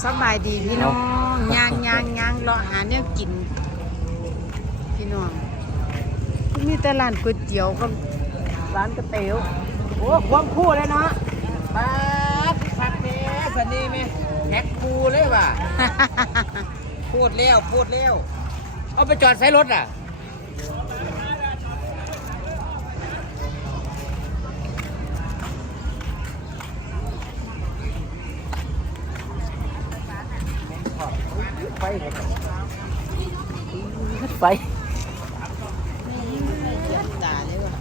สบายดีพี่น้องย่างย่างย่างรอหาเนี่ยกิน พี่น้องมีแต่ร้านก๋วยเตี๋ยวก็ร้านก๋วยเตี๋ยวโอ้ควงคู่เลยเนาะป๊าดพักแม่สันนี่แม่แฮกคูเลยว่ะพูดเลี้ยวพูดเลี้ยวเอาไปจอดใส่รถอะ ไปไปเสียบตาเลยว่ะ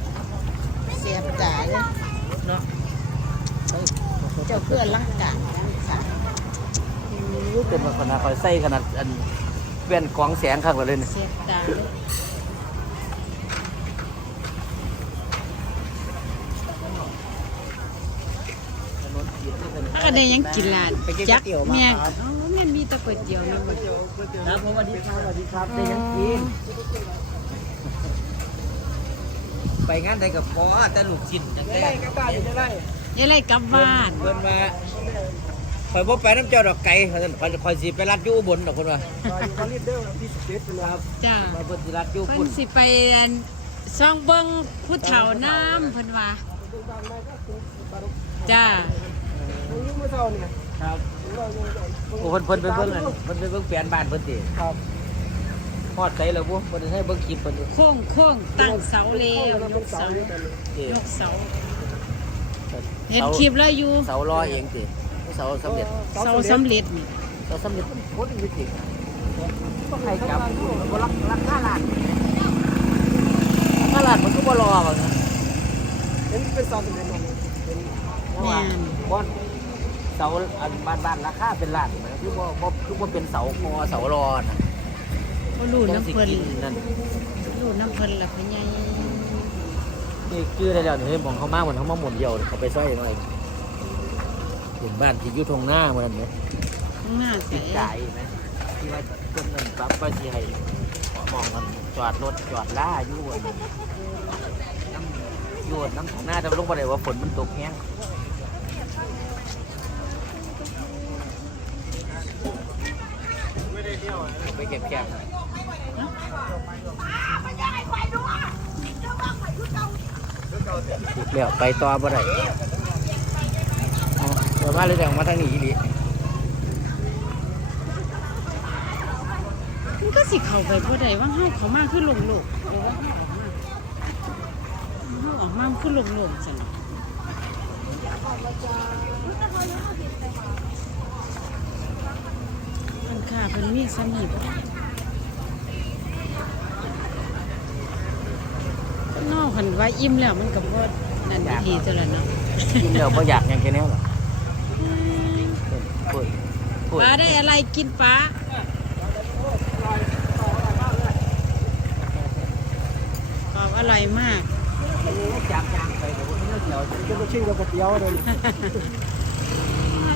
เสียบตาเลยเนาะเจ้าเพื่อนลังกาลังสารู้เป็นมาขนาดคอยใส่ขนาดอันเวียนกองแสงข้างเลยเนี่ยเสียบตาเลยถ้ากันได้ยังกินร้านจักเมีย แม่นมีแต่ก๋วยเตี๋ยวนี่บ่ครับสวัสดีครับสวัสดีครับได้ยังกิน ไปงานใดกับพอแต่ลูกชิ้นจังได้กับบ้านอยู่ได้ยังไรกลับบ้านเพิ่นมาคอยบ่ไปน้ำเจ้าดอกไก่เพิ่นคอยคอยสิไปรัดอยู่อุบลดอกเพิ่นว่าเขาเรียกเด้อที่สเก็ตเป็นครับจ้ามาเพิ่นสิรัดอยู่เพิ่พุ่นนสิไปอันซ่องเบิ่งผู้เฒ่าน้ำเพิ่นว่าจ้าตรงนี้เมื่อเช้าเนี่ย ครับเรายังโอ้เพิ่นเพิ่นไปเบิ่งอันเพิ่นไปเบิ่งแปลนบ้านเพิ่นติครับฮอดไสแล้วบ่เพิ่นให้เบิ่งคลิปเพิ่นอยู่โค้งโค้งตั้งเสาแล้วยกเสาติยกเสาเห็นคลิปแล้วอยู่เสารอเองติเสาสำเร็จเสาสำเร็จนี่เสาสำเร็จมันโคตรวิจิตรบ่ใครจับบ่รักรักค่าล้านค่าล้านมันก็บ่รอว่างั้นเห็นเป็นซองเป็นนมเป็นแม่นบ่ เสาอันบ้านบ้านราคาเป็นล้านมันคือบ่บ่คือบ่เป็นเสาคอเสารอน่ะบ่รู้น้ำเพิ่นจังสิกินั่นรู้น้ำเพิ่นล่ะพ่อใหญ่นี่คือได้แล้วนี่เห็นของเขามาเหมือนเขามาหมุนเดียวเขาไปซอยหน่อยเห็นบ้านที่อยู่ตรงหน้ามันนั่นไหมข้างหน้าติใส่ดใจไหมที่ว่าคนนั้นปรับไปสิให้มองกันจอดรถจอดล่าอยู่บนน้ำอยู่บนน้ำของหน้าแต่ลงไปเลยว่าฝนมันตกแห้ง ไปเก็บแก้มติดแล้วไปต่อบ่ได้เดี๋ยวมาเลยแต่มาทางนี้อีหลีมันก็สิเข้าไปบ่ได้ว่าเฮาเขามาคือลงๆเออว่าเฮาออกมาเฮาออกมามันคือลงจังมัน ค่ะเพิ่นมีสนิบ่นอกคันว่าอิ่มแล้วมันก็บ่นั่นทีตัวละเนาะกินเดี๋ยวบ่อยากหยังแค่นี้หรอกพูดพูดปลาได้อะไรกินปลาปลาอร่อยมากจากยางไปเดี๋ยวผมเดี๋ยวจะมาชิงกับก๋วยเตี๋ยวเลย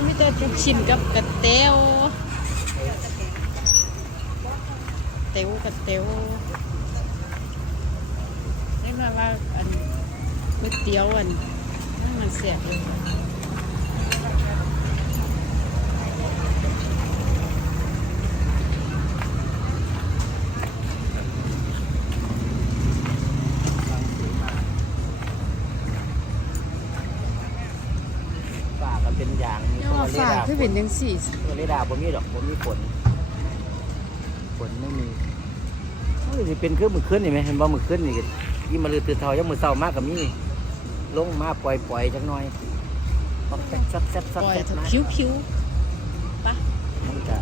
ไม่แต่ลูกชิ้นกับกระเตียวเตียวกระเตียวได้มาว่าอันก๋วยเตี๋ยวอันนั่นมันเสียบเลยฝ่าก็เป็นยางเนี่ยว่าฝากคือเป็นยังสี่ตัวเรดาร์ผมมีดอกผมมีฝนฝ นไม่มีเฮ้ยนี่เป็นคือมือขึ้นนี่ไหมเห็นว่ามือขึ้นนี่ยี่มาลือตื่นเท้ายังมือเศร้ามากกับมีลงมาปล่อยปล่อยๆจักหน่อยปอกแซ่บแซ่บแซ่บปล่อยแซ่บเถอะนะผิวผิวๆปะมันจะ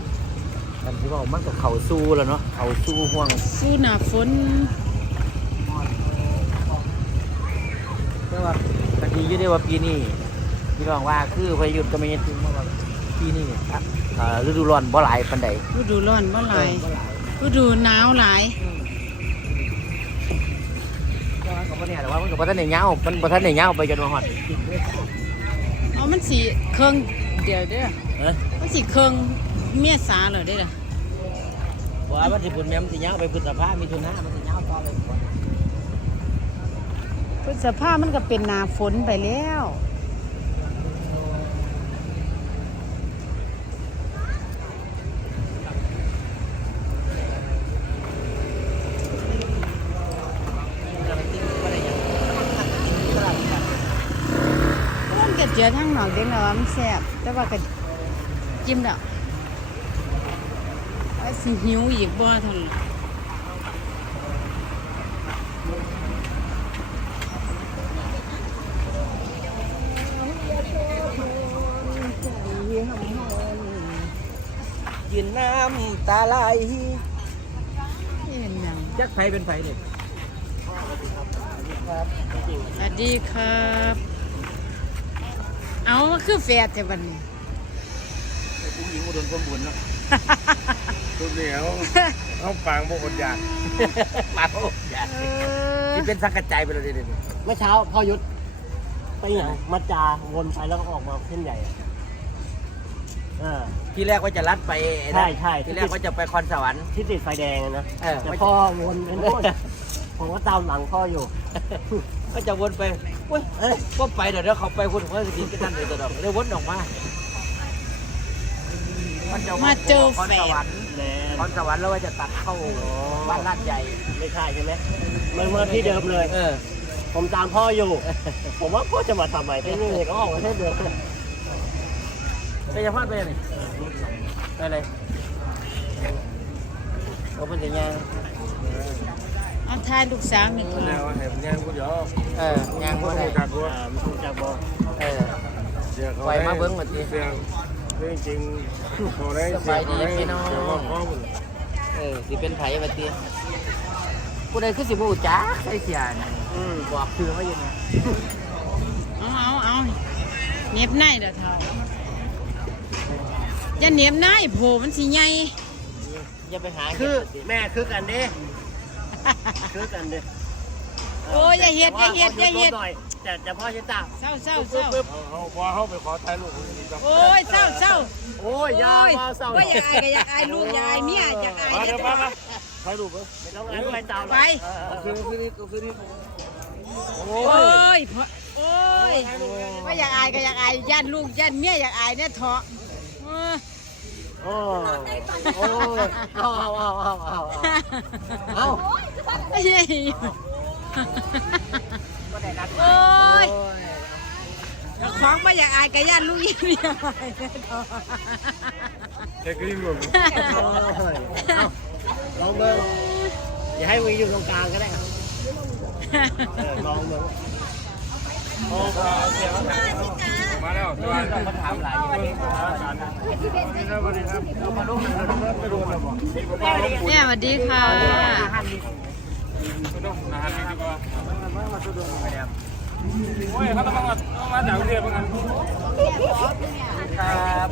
มันที่ว่ามันกับเขาสู้แล้วเนาะเขาสู้ห่วงสู้หนาฝนแต่ว่าคดีอยี่ได้ว่าปีนี้พี่น้องว่าคือพายุก็ไม่ยังถึงว่าปีนี้อะเอ่อฤดูร้อนบ่หลายปานใดฤดูร้อนบ่หลาย ฤดูหนาวหลายก็บ่เนี่ยแต่ว่ามันก็บ่ทันได้ยาวมันบ่ทันได้ยาไปจนว่าฮอดอ๋อมันสีเครื่องเดี๋ยวเด้อเอ้ยมันสีเครื่องเมียสาเหรอเด้อล่ะบ่ว่ามันสิพุ่นแม่มันสิยาไปพฤษภามิถุนามันสิยาต่อเลยพฤษภามันก็เป็นหนาฝนไปแล้ว เจียวทั้งหนอกเด็กหน่อยว่ามันแซ่บแต่ว่าก็จิ้มแล้วว่าสิหิวอีกบ่เท่านั้นยืนน้ำตาไหลนี่เป็นหยังยักษ์ไฟเป็นไฟเนี่ยสวัสดีครับ เอามาคือแฟดแต่วันนี้ผู้หญิงอุดมสมบูรณ์เนาะทุกเหนียวเขาฟังพวกคนอยากมาโอ้ยากที่เป็นสังกัดใจไปเลยเดี๋ยวนี้เมื่อเช้าพ่อยุทธไปไหนมาจาวนไปแล้วก็ออกมาเส้นใหญ่อะอ่าที่แรกว่าจะลัดไปไอ้นั่นใช่ใช่ที่แรกว่าจะไปคอนสวรรค์ที่ติดไฟแดงอะนะเออแต่พ่อวนไปโน่นผมก็ตามหลังพ่ออยู่ ก็จะวนไปเว้ยเอ้ยก็ไปเดี๋ยวเดี๋ยวเขาไปคนเขาจะกินกันนั่นเลยตัวดอกเลยวนออกมามันจะมาเจอคอนแฟสวรดรค์แน่คอนสวรรค์แล้วว่าจะตัดเข้าบ้านลาดใหญ่ไม่ใช่ใช่ไหมเมื่อเมื่อที่เดิมเลยเออผมตามพ่ออยู่ ผมว่าพ่อจะมาทำไมที่นี่ก็ออกมาเส้นเดิมไปจะพลาดไปยังไงไปเลยโอ้เป็นยังไงเอาทายลูกสาวนี่แนวเห็นยังกูเดี๋ยวเอองานบ่ได้จากกูอ่ามันคงจะบอกเออเสียเขาไว้มาเบิ่งมาทีเสียงเรื่องจริงเขาได้สบายดีพี่น้องเสียว่าพ่อมึงเออสิเป็นไผบัดนี้ผู้ใดคือสิบ่รู้จักใส่เสียนี่อืมบอกคือว่ายังไงเอาเอาเอาเหน็บในเด้อเท่าอย่าเหน็บในโผมันสิใหญ่อย่าไปหาคือเฮ็ดแม่คือกันดิ คือกันดิโอ้ยอย่าเฮ็ดอย่าเฮ็ดอย่าเฮ็ดหน่อยแต่แต่พ่อจะตามเศร้าเศร้าเศร้าเขาพอเขาไปขอถ่ายรูปนี่ครับโอ้ยเศร้าเศร้าโอ้ยยามาเศร้าว่าอยากอายก็อยากอายลูกอยากอายเมียอยากอายมาเด้เดี๋อยวเถมาอะมาถ่ายรูปเออไม่ต้องอ่านไปตามหรอกไปเออเออคือคือนี่คือนี่โอ้ยพอโอ้ยว่าอยากอายก็อยากอายย่านลูกย่านเมียอยากอายเนี่ยเถาะเออโอ้โอ้ยเอาเอาเอาเอาเอาเอา ไม่ใช่โอ้ยเจ้าของมาอยากอายก็ย่านลูกย่านเมียอายเนี่ยเถาะเด็กก็ยิ่งรวมลองเบิ่งอย่าให้วีอยู่ตรงกลางก็ได้ครับลองเบิ่งโอ้เสียมาแล้วสวัสดีถามหลายอยู่ครับสวัสดีครับมาลูกนะครับไปดูกันบ่เนี่ยสวัสดีค่ะ ไปดูอาหารนี่ดีกว่าโอ้ยเขาต้องมามาจากกรุงเทพเหมือนกันครับ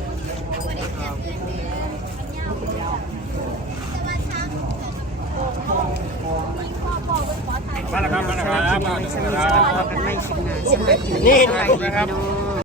มาแล้วครับมาแล้วครับมาแล้วครับนไม่ชิมงานสวัสดีนี่ค่ะพี่น้อง